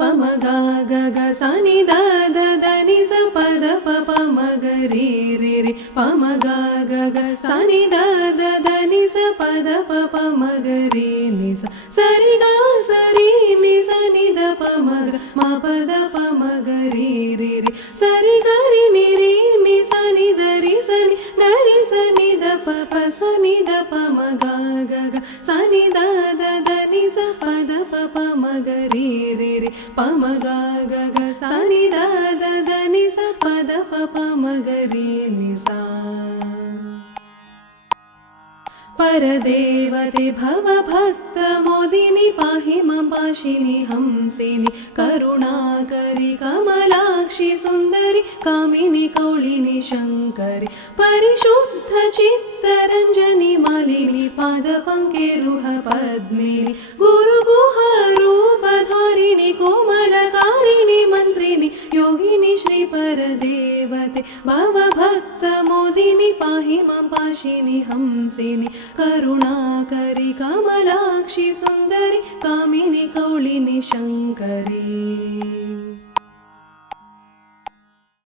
पम गा ग ग सा नि द द द नि स प द प प म ग रे रे रे पम गा ग ग सा नि द द द नि स प द प प म ग रे नि स ಸ ರಿ ಗ ಸ ರಿ ನಿ ಸ ನಿ ದ ಪ ಮ ಗ ಮ ಪ ದ ಪ ಮ ಗ ರಿ ರೆ ರೆ ಸ ರಿ ಗ ರಿ ನಿ ರಿ ನಿ ಸ ನಿ ದ ರಿ ಸ ನಿ ದ ರಿ ಸ ನಿ ದ ಪ ಪ ಸ ನಿ ದ ಪ ಮ ಗ ಗ ಗ ಸ ನಿ ದ ದ ದ ನಿ ಸ ಪ ದ ಪ ಪ ಮ ಗ ರಿ ರೆ ರೆ ಪ ಮ ಗ ಗ ಗ ಸ ನಿ ದ ದ ದ ನಿ ಸ ಪ ದ ಪ ಪ ಮ ಗ ರಿ ನಿ ಸ परदेवते भवभक्त मोदिनि पाहि मां पाशिनि हंसिनि करुणाकरि कमलाक्षि सुन्दरि कामिनि कौलिनि शङ्करि परिशुद्ध चित्तरञ्जनि मालिनि पादपङ्केरुह पद्मिनि गुरुगुहारूपधारिणि कोमलकारिणि मन्त्रिणि योगिनि श्री परदेवते भवभक्त मोदिनि पाहि मां पाशिनि हंसिनि करुणाकरि कमलाक्षि सुन्दरि कामिनि कौलिनि शङ्करी।